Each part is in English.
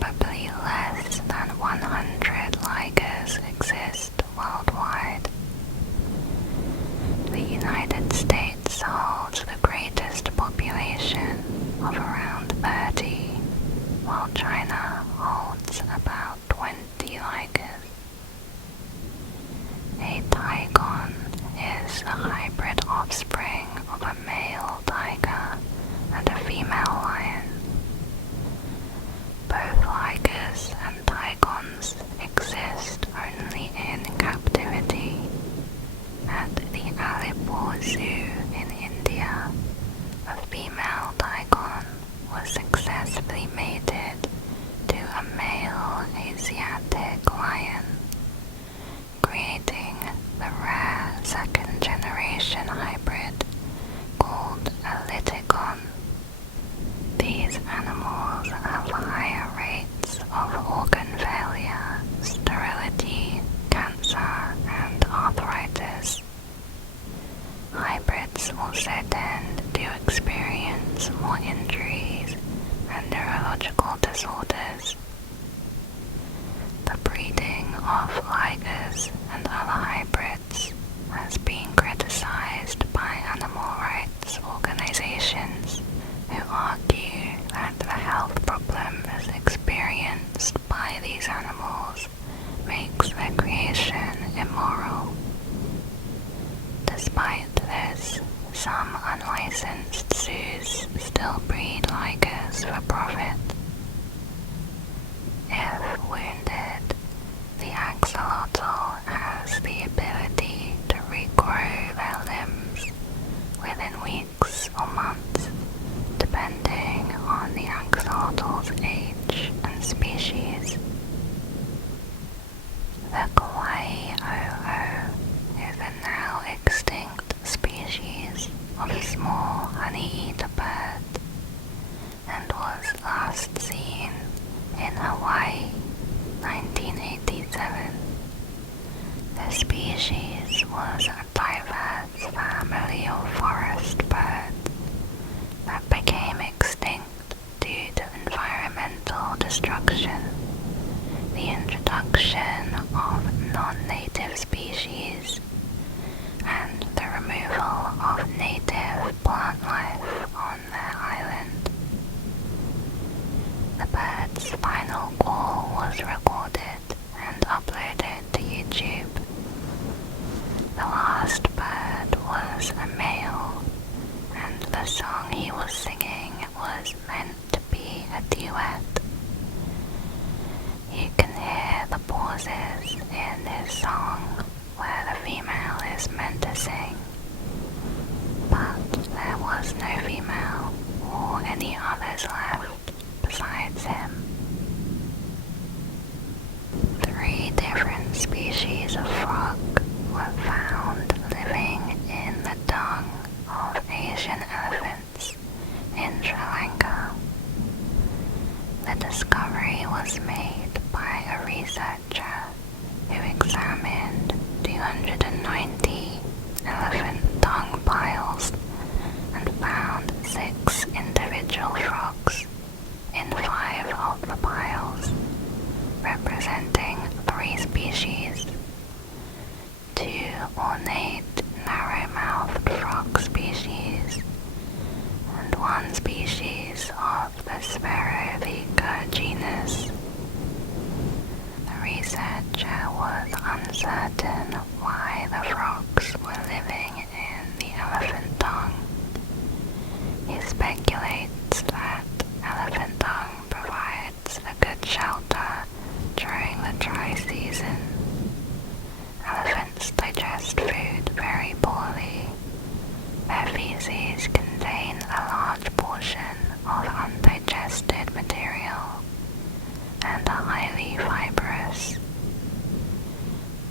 probably less than 100 ligers exist worldwide. The United States holds the greatest population of around 30, while China holds about 20 ligers. A tigon is a hybrid offspring of a male tiger and a female lion. Both ligers and tigons exist only in captivity. At the Alipur Zoo in India, a female tigon was successfully mated to a male Asiatic lion, creating the rare second-generation hybrid called a litigon. These animals have higher rates of organ failure, sterility, cancer, and arthritis. Hybrids also tend to experience more injuries and neurological disorders. The breeding of ligers and other hybrids has been criticized by animal rights organizations who argue that the health problems experienced by these animals makes their creation immoral. Despite this, some unlicensed zoos still breed ligers for profit. If wounded, the axolotl has the ability to regrow their limbs within weeks or months, depending on the axolotl's age and species. The Kauai-o-o is a now extinct species of small honey-eater bird and was last seen in Hawaii, 1987. The species was a diverse family of forest birds that became extinct due to environmental destruction, the introduction of non-native species, and the removal of native plant life on their island. The bird's final call was recorded and uploaded to YouTube. The last bird was a male, and the song he was singing was meant to be a duet. You can hear the pauses in this song where the female is meant to sing, but there was no female or any others left besides him. 3 different species of frog were found living in the dung of Asian elephants in Sri Lanka. The discovery was made by a researcher who examined 290 elephant dung piles and found 6 individual frogs in 5 of the piles, representing 3 species: 2 ornate narrow-mouthed frog species and 1 species of the Spherotheca genus. The researcher was uncertain why the frogs were living in the elephant dung. He speculates that elephant dung provides a good shelter during the dry season. Elephants digest food very poorly. Their feces contain a large portion of undigested material and are highly fibrous.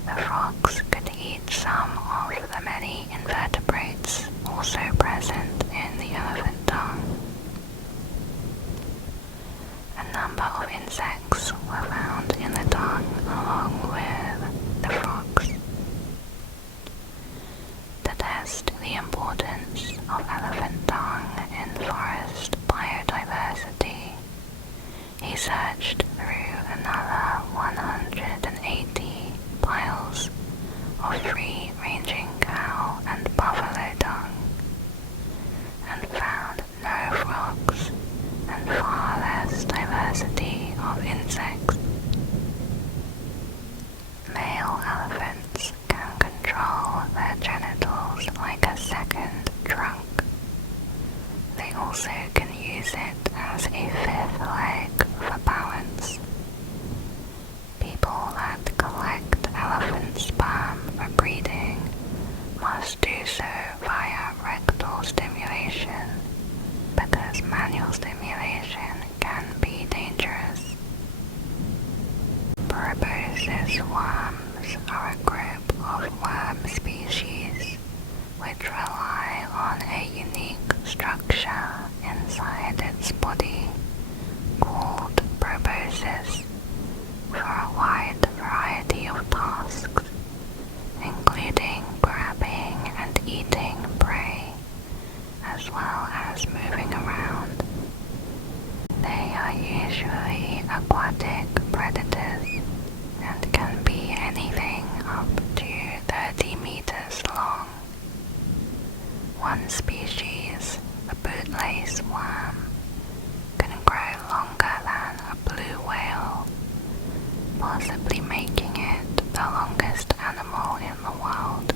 The frogs could eat some of the many invertebrates also present in the elephant dung. A number of insects were found in the dung along with the frogs. To test the importance of elephant dung in forest biodiversity, he searched through another 180 piles of free-ranging cow and buffalo dung, and found no frogs and far less diversity of insects. Male elephants can control their genitals like a second trunk. They also can use it as a fifth leg for balance. People that collect elephant sperm for breeding must do so via rectal stimulation because manual stimulation can be dangerous. Proboscis worms are a group of worm species which rely on a unique structure inside its body called proboscis for a wide variety of tasks, including grabbing and eating prey, as well as moving around. They are usually aquatic predators and can be anything up to 30 meters long. One species, the bootlace worm, can grow longer than a blue whale, possibly making it the longest animal in the world.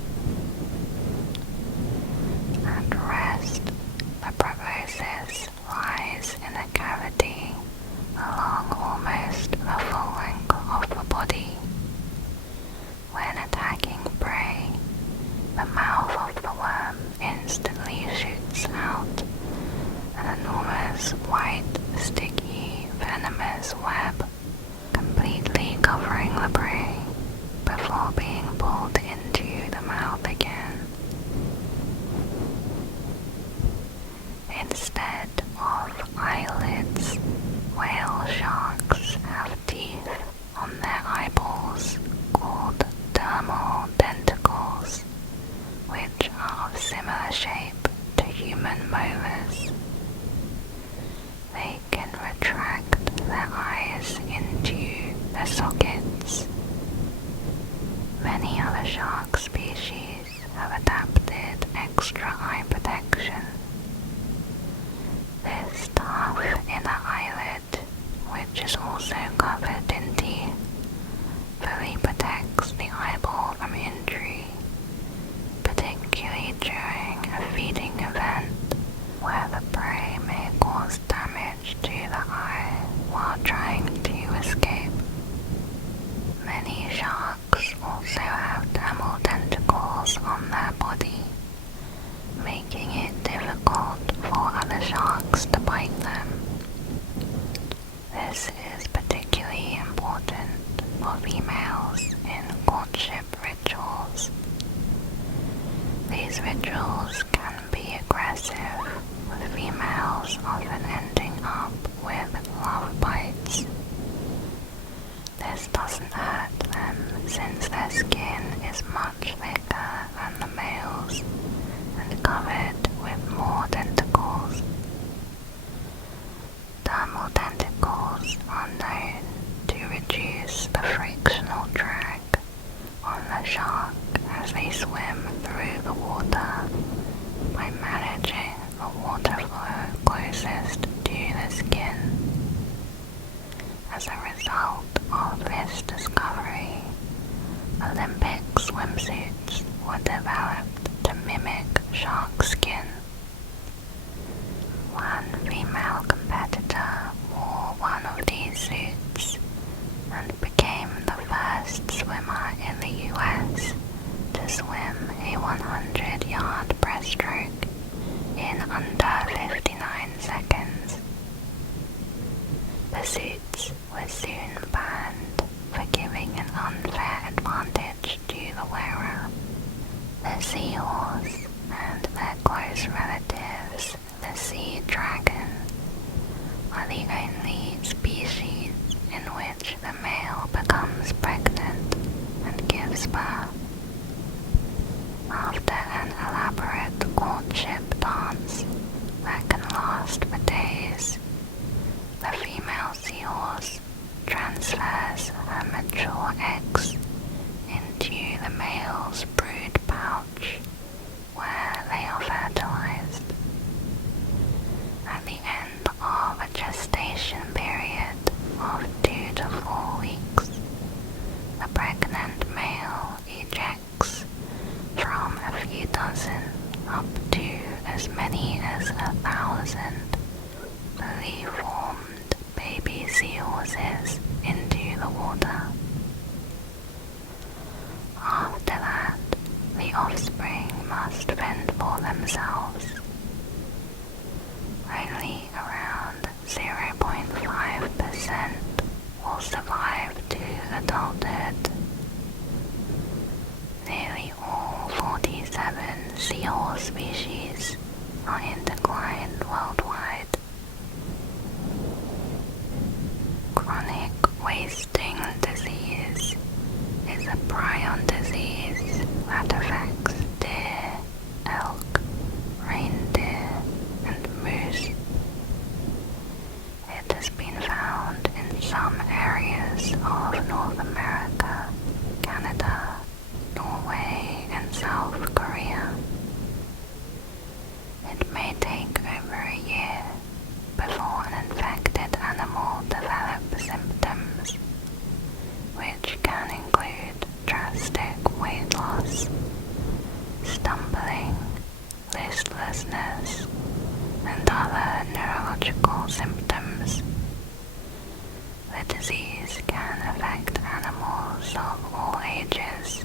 At rest, the proboscis lies in a cavity along almost the full length of the body. When attacking prey, the mouth of the worm instantly shoots out an enormous white, sticky, venomous web, completely covering the prey before being pulled into the mouth again. Instead of eyelids, whale sharks have teeth on their eyeballs called dermal tentacles, which are of similar shape to human molars. They can retract their eyes into their sockets. Many other shark species have adapted extra eye protection. This tough inner eyelid, which is also covered in teeth, fully protects the eyeball from injury, particularly during a feeding event where the prey may cause damage to the eye while trying to escape. Many sharks also have dermal tentacles on their body, making it difficult for other sharks to bite them. This is particularly important for females in courtship rituals. These rituals can be aggressive, with females often ending up with love bites. This doesn't hurt them since their skin is much thicker than the males and covered with more tentacles. Dermal tentacles are known to reduce the frictional drag on the shark as they swim through the water by managing the water flow closest to the skin. As a result of this discovery, Olympic swimsuits were developed to mimic shark skin. One female competitor wore one of these suits and became the first swimmer in the US to swim a 100-yard breaststroke in under 59 seconds. The suits were soon banned for giving an unfair advantage to the wearer. The seahorse and their close relatives, the sea dragon, are the only species in which the male becomes pregnant and gives birth. After an elaborate courtship dance that can last for days, the female seahorse seahorse transfers her mature eggs into the male's brood pouch, where they are fertilized. At the end of a gestation period of 2 to 4 weeks, the pregnant male ejects from a few dozen up to as many as 1,000 fully formed baby seahorses into the water. After that, the offspring must fend for themselves. Only around 0.5% will survive to adulthood. Nearly all 47 seahorse species are in decline worldwide. Chronic wasting disease is a prion disease that affects deer, elk, reindeer, and moose. It has been found in some areas of North America, Canada, Norway, and South Korea. It may take over a year before an infected animal develops symptoms, which can include drastic weight loss, stumbling, listlessness, and other neurological symptoms. The disease can affect animals of all ages,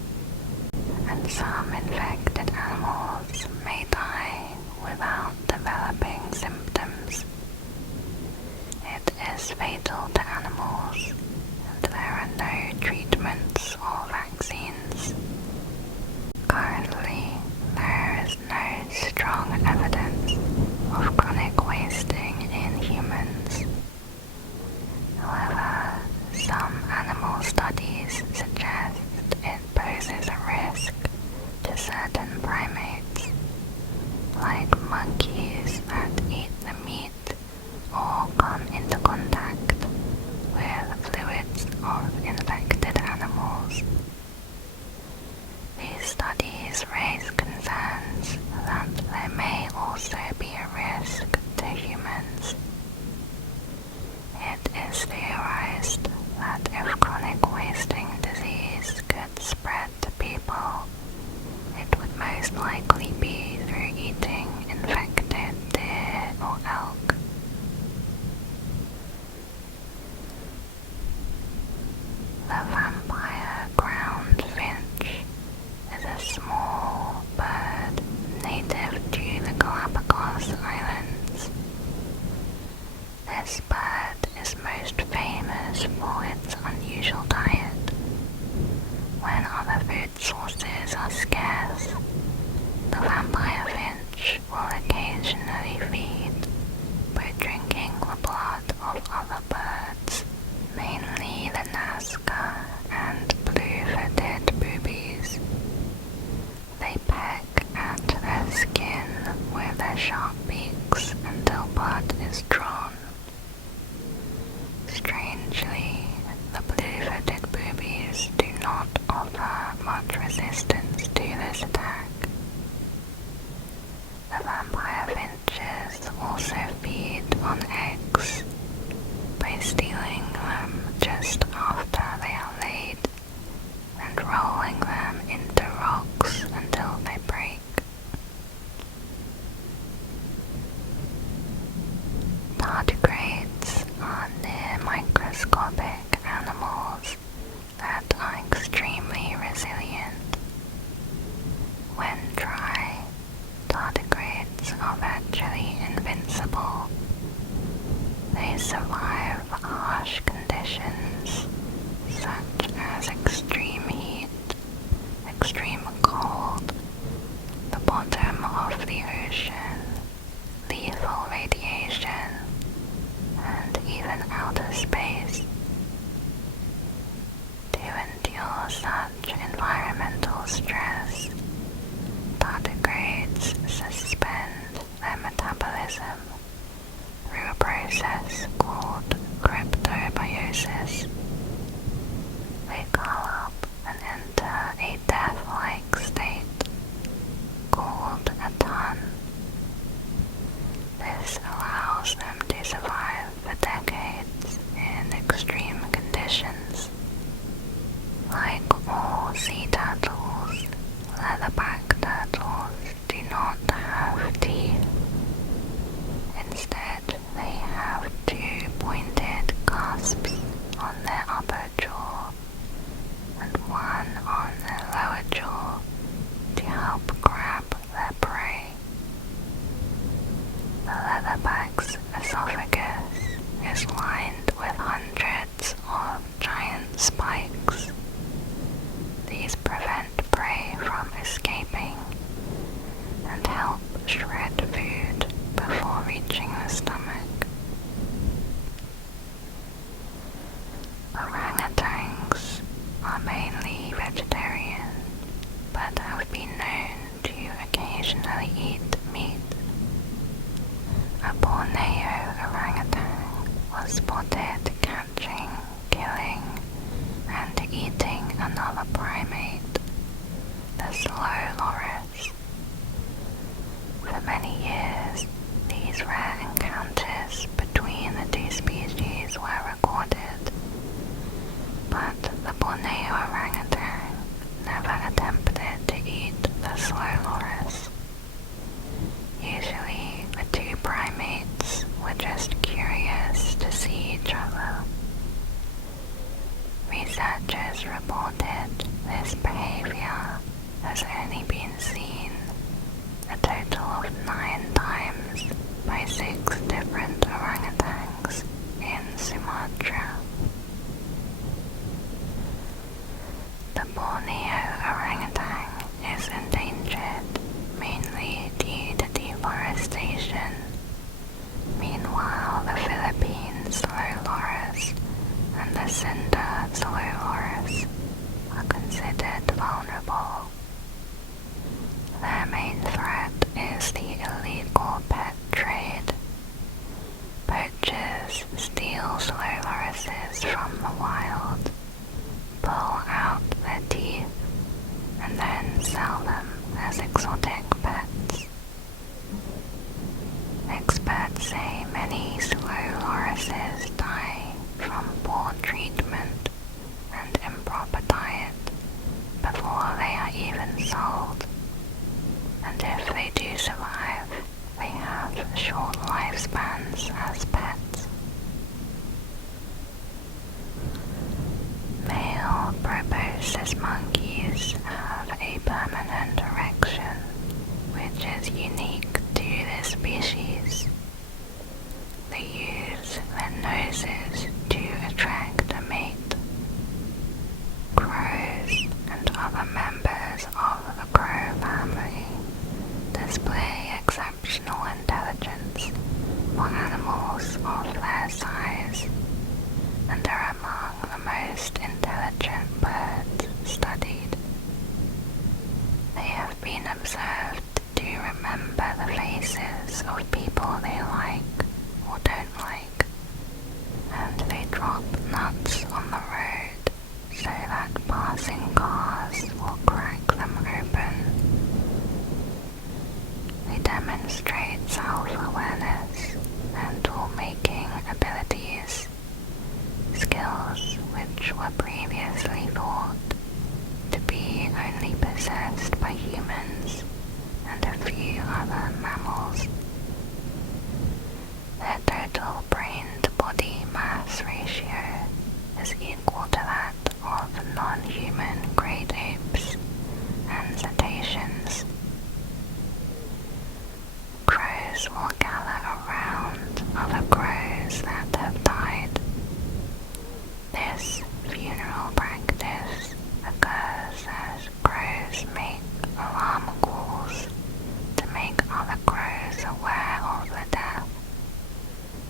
and some infected animals may die without developing symptoms. It is fatal to animals, and there are no treatments or vaccines. Currently, there is no strong evidence of chronic wasting in humans. However, some animal studies suggest it poses a risk to certain primates, like monkeys extreme conditions. Like all sea turtles, leatherback turtles do not have teeth. Instead, they have two pointed cusps on their upper jaw and one on their lower jaw to help grab their prey. The leatherback's esophagus is lined with hundreds of giant spikes. These prevent prey from escaping and help shred food before reaching the stomach. Orangutans are mainly vegetarian, but have been known to occasionally eat meat. A Borneo orangutan was spotted catching, killing, and eating another primate, the slow loris. For many years, these rare encounters between the two species were recorded, but the Borneo orangutan never attempted to eat the slow loris. Usually, the two primates were just curious to see each other. Researchers reported this behavior has only been seen a total of 9 times by 6 different orangutans in Sumatra. The Borneo orangutan is endangered mainly due to deforestation. Meanwhile, the Philippine slow loris and the cinder slow loris are considered vulnerable. Their main threat is the illegal pet trade. Poachers steal slow lorises from the wild, pull out their teeth, and then sell them as exotic pets. Experts say many slow lorises die from poor treatment and improper diet before they are even sold, and if they do survive, they have short lifespans as pets. Male proboscis monkeys have a permanent erection, which is unique to this species. They use their noses to attract a mate. Crows and other members of the crow family display exceptional intelligence for animals of their size, and are among the most intelligent birds studied. They have been observed to remember the faces of people they like or don't like, and they drop nuts on the road so that passing cars will crack them open. They demonstrate self-awareness and tool-making abilities, skills which were previously thought to be only possessed by humans and a few other mammals. Their total brain-to-body mass ratio is equal to that of non-human great apes and cetaceans. Crows will gather around other crows that have died. This funeral practice occurs as crows make alarm calls to make other crows aware of the death.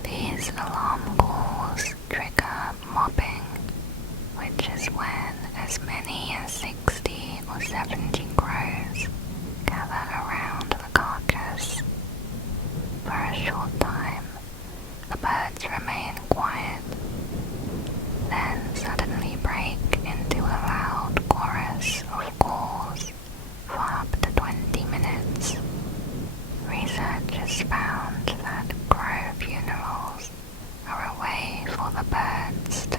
These alarm calls trigger mobbing, which is when as many as 60 or 70 crows gather around the carcass. For a short time, the birds remain quiet, then suddenly break into a loud chorus of calls for up to 20 minutes. Researchers found that crow funerals are a way for the birds to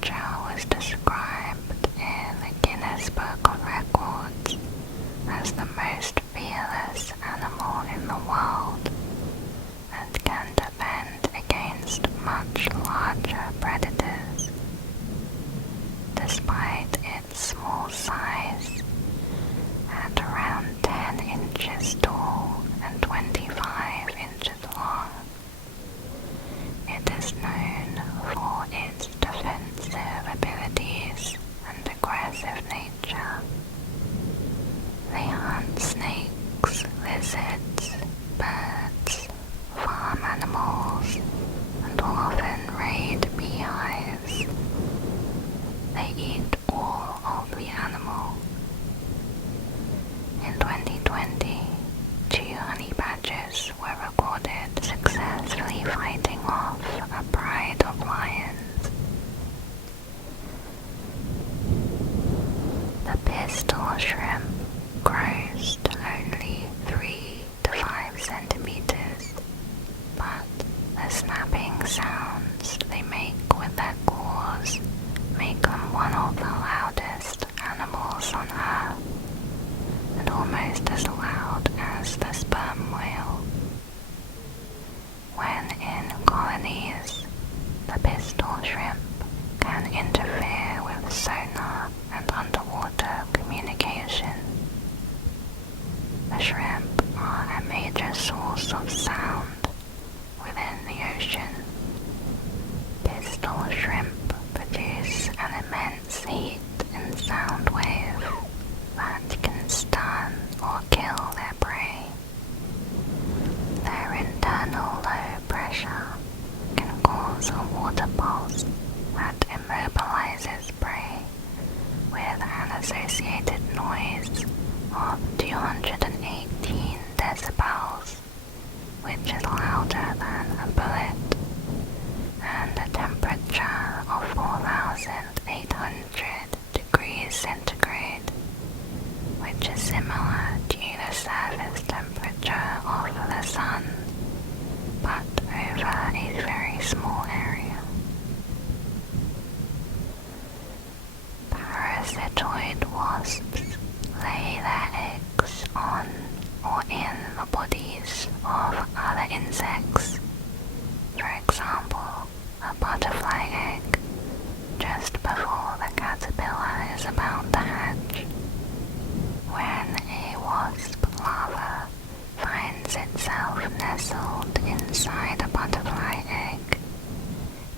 creature was described in the Guinness Book of Records as the most fearless animal in the world and can defend against much larger predators. Despite its small size, at around 10 inches tall and 25 inches long, it is known for its defensive abilities and aggressive nature. They hunt snakes, lizards, birds, farm animals, and will often raid beehives. They eat all of the animal. In 2020, 2 honey badgers were recorded successfully fighting off a pride of lions. The pistol shrimp grows to only 3 to 5 centimeters, but the snapping sounds they make with their claws make them one of the loudest animals on Earth, and almost as loud as the sperm whale. When in colonies, the pistol shrimp can interfere with sonar and underwater communication. The shrimp are a major source of sound within the ocean. Pistol shrimp produce an immense heat and sound wave that can stun or kill their prey. Their internal low pressure can cause a water pulse that immobilizes prey with an associated noise of 218 decibels, which is louder than a bullet, and a temperature of 4,800 degrees centigrade, which is similar to the surface temperature of the sun, but over a very small area. Parasitoid wasps lay their eggs on or in the bodies of other insects. For example, a butterfly egg just before the caterpillar is about to hatch. When a wasp larva finds itself nestled inside a butterfly egg,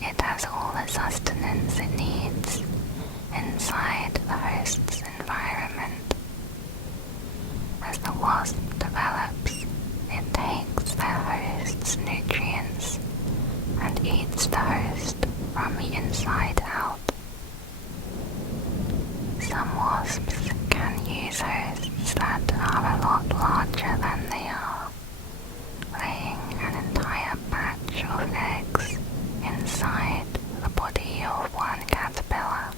it has all the sustenance it needs inside the host's environment. As the wasp develops, it takes the host's nutrients and eats the host from the inside out. Some wasps can use hosts that are a lot larger than they are, laying an entire batch of eggs inside the body of one caterpillar.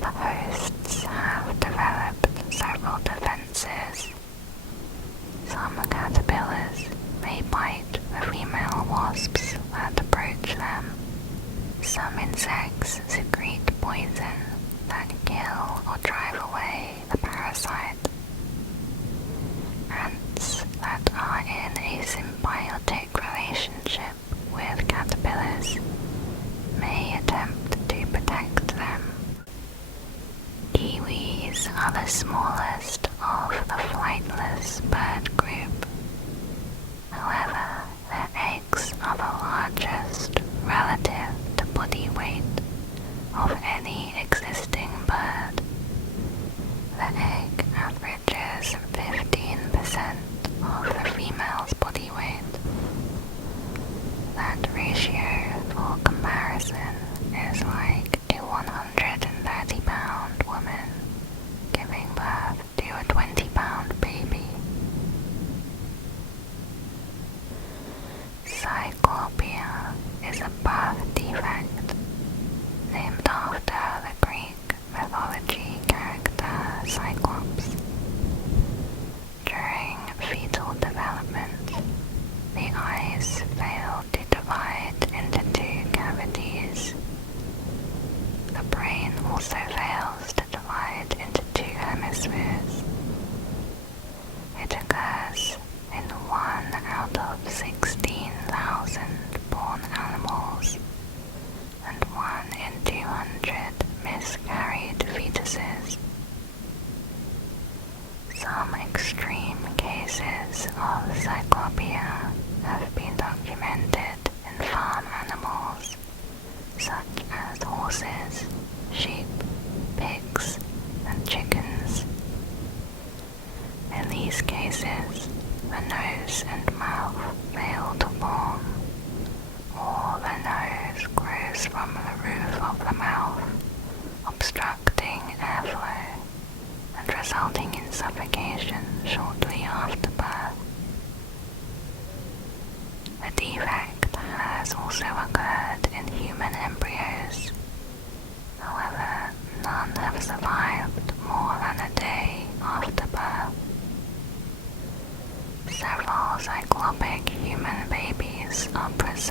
The hosts have developed several defenses. Some caterpillars may bite the female wasps that approach them. Some insects secrete poison that kill or drive away the parasite. Ants that are in a symbiotic relationship with caterpillars may attempt to protect them. Kiwis are the smallest of the flightless bird group. However, their eggs are the largest relative to body weight of any existing bird. The egg averages 15% of the female's body weight. That ratio, for comparison, is like a 130-pound woman giving birth to a 20-pound baby. Cyclopia is a birth defect named after the Greek mythology character Cyclops. During fetal development, the eyes fail to divide into 2 cavities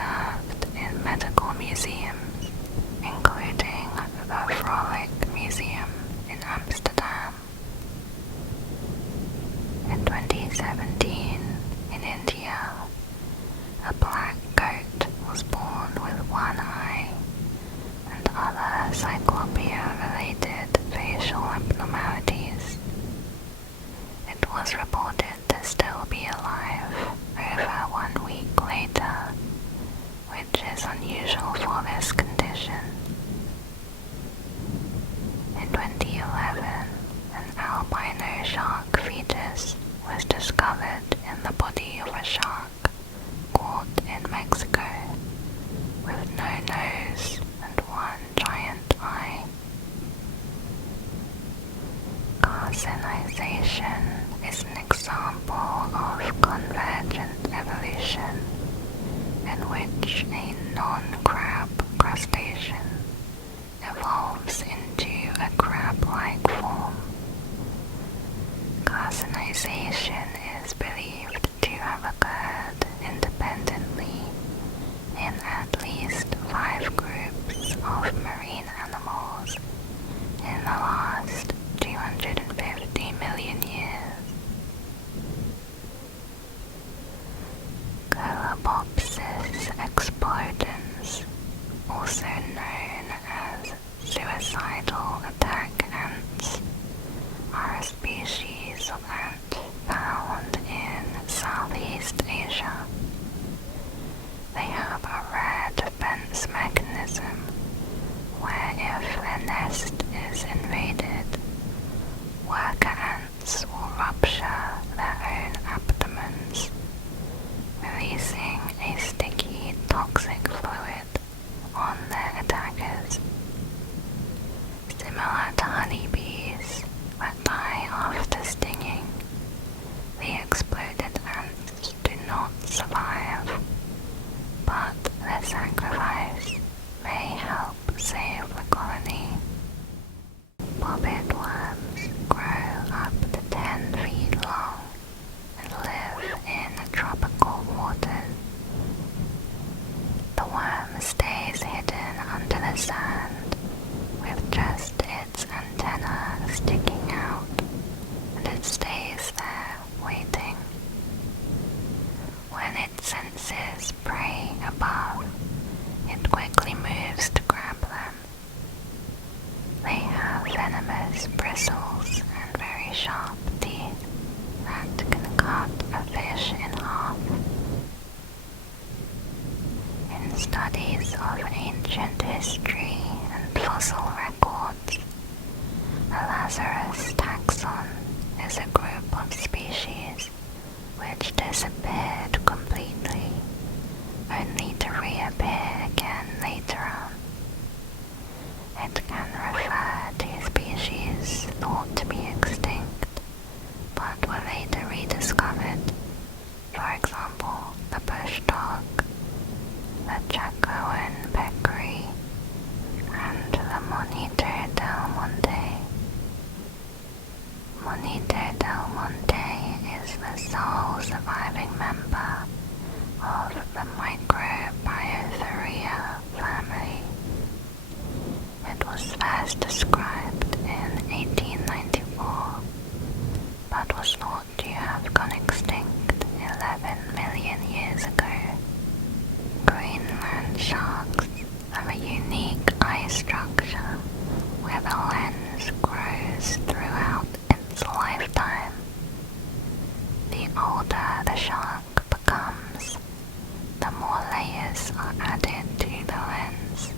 preserved in medical museums, including the Frolic Museum in Amsterdam. In 2017, in India, a black goat was born with one eye and other cyclopia-related facial abnormalities. It was reported to still be alive over 1 week later, which is unusual for this condition. In 2011, an albino shark fetus was discovered in the body of a shark caught in Mexico, with no nose and one giant eye. Carcinization is an example of convergent evolution in which a non-crab crustacean evolves into a crab-like form. Carcinization is believed to have occurred independently in at least 5 groups of marine animals in the last 250 million years. Colobopsis explodens, also known as suicidal attack ants, are a species of ant found in Southeast Asia. They have a rare defense mechanism where if their nest is invaded, worker ants will rupture their own abdomens, releasing a sticky toxic fluid on their attackers. Similar to honeybees that die after stinging, the exploded ants do not survive, but their sacrifice may help save the colony. Bobbit worms grow up to 10 feet long and live in tropical waters. The worm stays hidden under the sand with just its antenna sticking out, and it stays there waiting. When it senses prey above, it quickly moves to grab them. They have venomous bristles and very sharp teeth that can cut a fish in half. In studies of ancient history and fossil records, the Lazarus taxon is a group of species which disappeared completely, only to reappear again later on. It can refer to species thought to be extinct, but were later rediscovered. For example, the bush dog, the Chacoan peccary, and the Monito del Monte. Monito del Monte is the sole surviving member of the Microbiopteria family. It was first described in 1894, but was thought to have gone extinct 11 million years ago. Greenland sharks have a unique eye structure where the lens grows throughout its lifetime. The older the shark becomes, the more layers are added to the lens.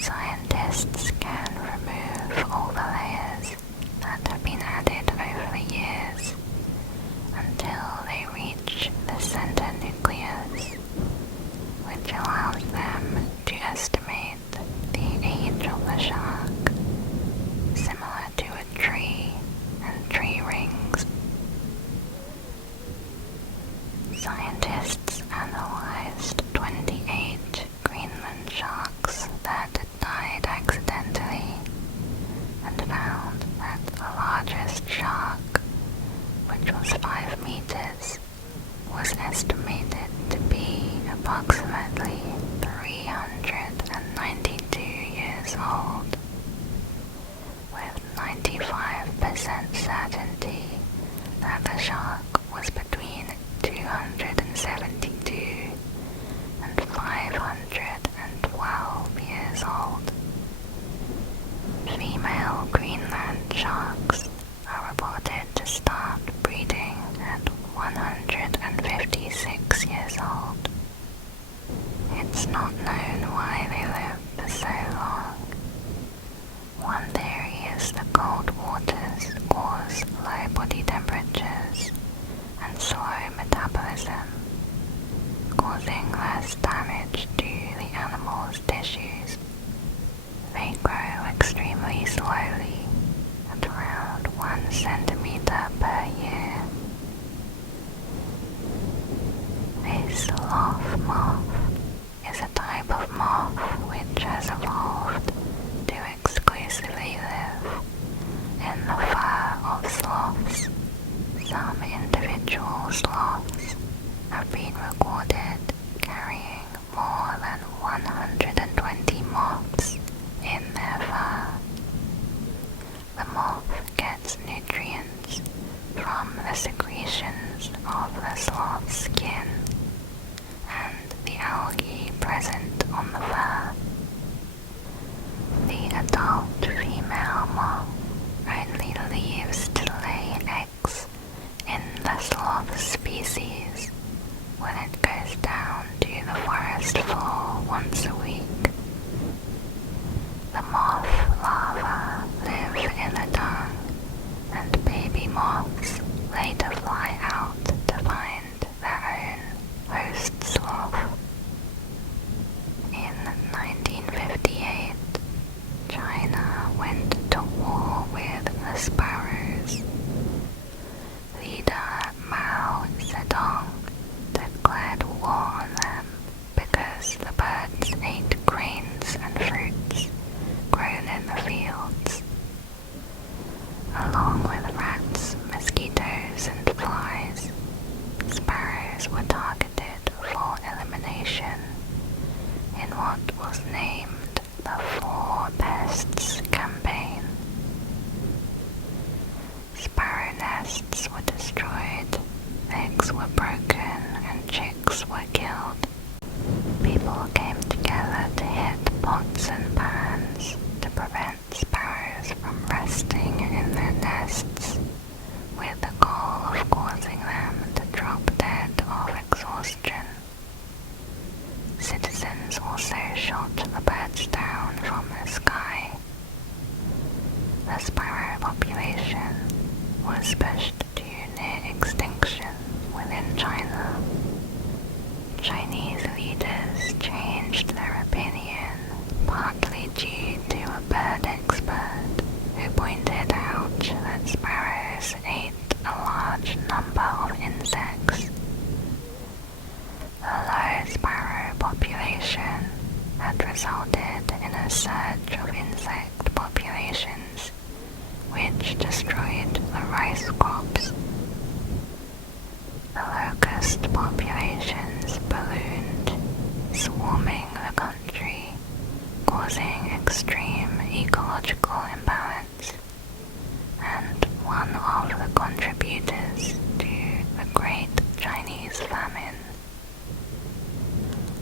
Scientists can remove all the layers that have been added over the years until they reach the center nucleus, which allows them to estimate the age of the shark, similar to a tree and tree rings. Scientists analyzed 28 Greenland sharks that had died accidentally approximately 392 years old, with 95% certainty that the shark was between 272 and 512 years old. Female Greenland sharks are reported to start breeding at 156 years old. It's not known why they live for so long. One theory is the cold waters cause low body temperatures and slow metabolism, causing less damage to the animal's tissues. They grow extremely slowly, at around 1 centimeter per year. A sloth moth is a type of moth which has evolved to exclusively live in the fur of sloths. Some individual sloths have been recorded carrying more than 120 moths in their fur. The moth gets nutrients from the secretions of the sloth's skin and the algae present on the fur. The adult female moth only leaves to lay eggs in the sloth species when it goes down to the forest floor once a week. The moth larvae live in the dung, and baby moths later fly out to find their own host sloth. In 1958, China went to war with the sparrows. Leader Mao Zedong declared war on them because the birds ate grains and fruits grown in the fields. Along with rats, mosquitoes, and flies, sparrows were targeted for elimination in what was named the Four Pests Campaign. Sparrow nests were destroyed, eggs were broken, and chicks were killed. People came together to hit pots and pans to prevent sparrows from resting in their nests, with the goal of causing them to drop dead of exhaustion. Citizens also shot the birds down from the sky. The sparrow population was pushed to near extinction within China. Chinese leaders changed their opinion partly due to a bird expert who pointed out that sparrows ate a large number of insects. The low sparrow population had resulted in a surge of insect populations which destroyed the rice crops. The locust populations ballooned, swarming the country, causing extreme ecological imbalance, and one of the contributors to the Great Chinese Famine.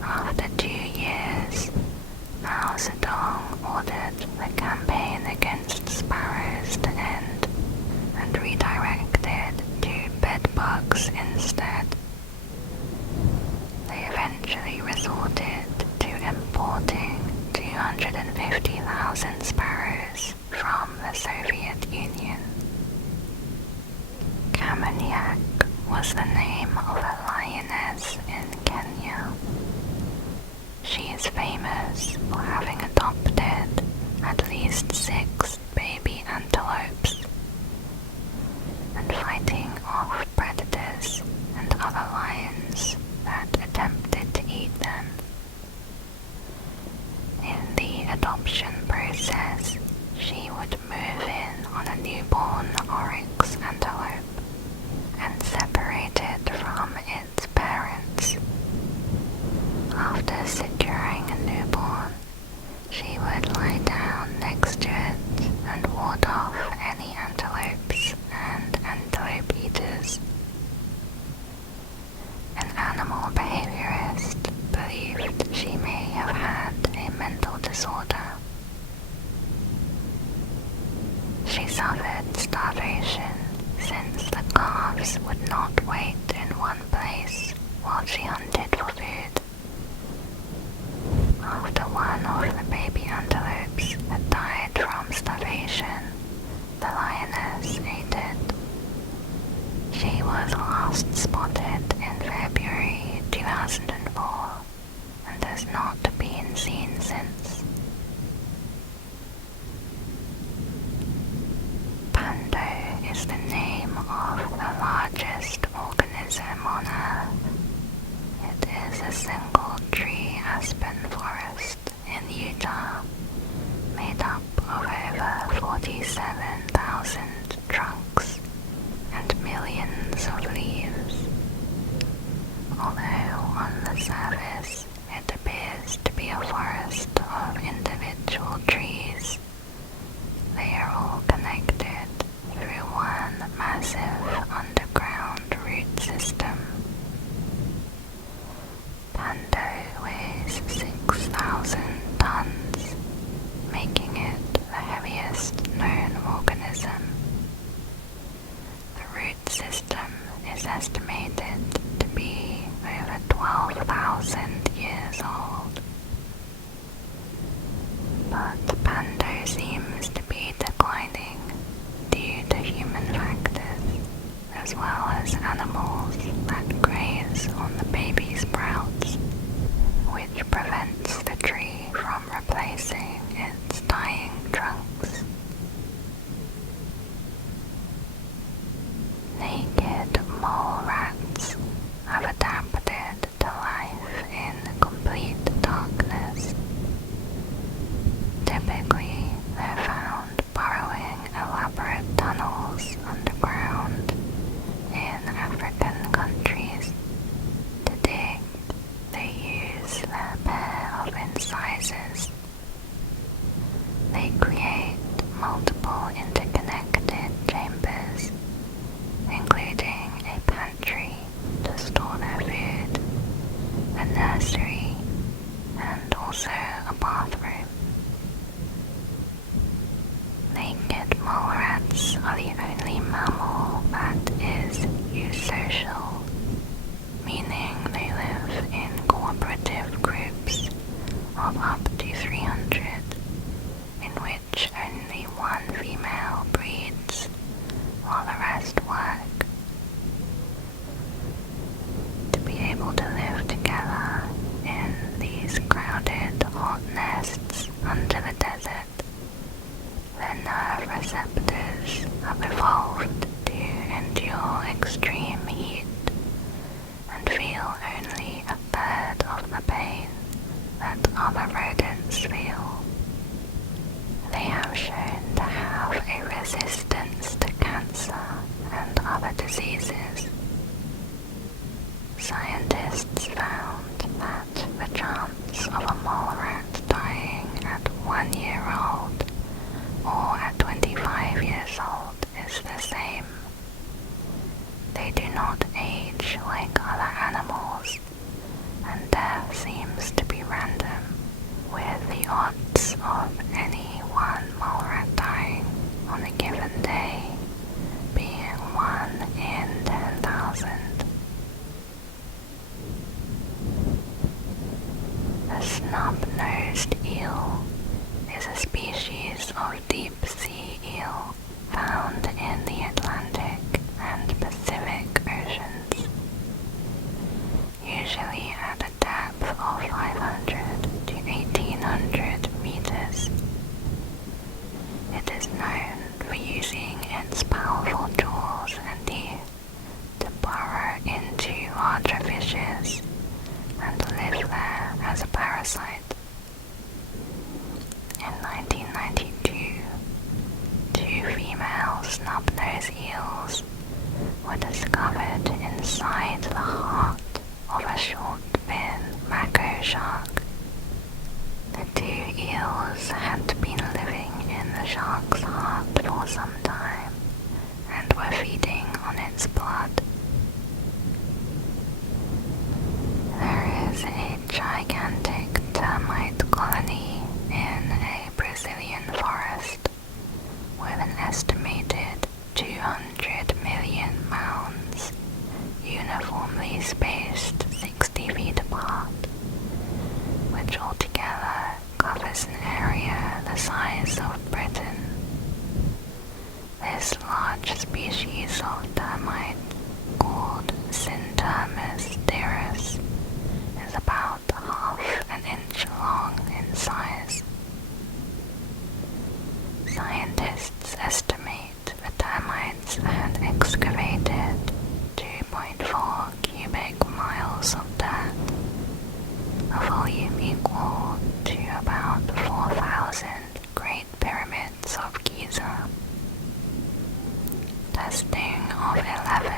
After 2 years, Mao Zedong ordered the campaign against sparrows to end and redirected to bedbugs instead. They eventually resorted to importing 250,000 sparrows from the Soviet Union. Kamaniak was the name of a lioness in Kenya. She is famous for having adopted at least 6 baby antelopes and fighting off predators and other lions that attempted to eat them. In the adoption process, she would move in on a newborn oryx antelope and separate it from its parents. securing a newborn, she would lie down next to it and ward off any antelopes and antelope eaters. An animal behaviorist believed she may have had a mental disorder. She suffered starvation since the calves would not wait in one place while she hunted for food. After one of the baby antelopes had died from starvation, the lioness ate it. She was last spotted in February 2004 and has not been seen since. Pando is the name of the largest organism on Earth. It is a single tree aspen forest in Utah, made up of over 47,000 trunks and millions of leaves. Although on the surface it appears to be a forest of individual trees, they are all connected through one massive underground root system. Pando weighs 6,000 tons, making it the heaviest known organism. The root system is estimated to be over 12,000 years old. But Pando seems to be declining due to human factors, as well as animals that graze on the baby sprouts, which prevents the tree from replacing its dying trunks. Naked mole rats have adapted to life in complete darkness. Typically, they're found burrowing elaborate tunnels underground in African countries. To dig, they use their pair of incisors. They create multiple interconnected chambers, including a pantry to store their food, a nursery, and also a bathroom. Naked mole rats are the only mammal that is eusocial, meaning they live in cooperative groups of up to 300, in which only one female breeds while the rest work. To be able to live together in these crowded hot nests under the desert, their nerve receptors have evolved to endure extreme heat and feel only a third of the pain that other rodents feel. They have shown to have a resistance to cancer and other diseases. Scientists found that the chance of a mole rat dying at 1 year old or at 25 years old is the same. They do not age like other animals, and death seems to be random, with the odds of any one mole rat dying on a given day being 1 in 10,000. The snub-nosed eel is a species of deep-sea eel found in the Atlantic and Pacific Oceans, usually at a depth of 500 to 1,800 meters. It is known for using its powerful jaws and teeth to burrow into larger fishes and live there as a parasite. In 1992, 2 female snub-nosed eels were discovered inside the heart of a short-fin mako shark equal to about 4,000 Great Pyramids of Giza. Testing of 11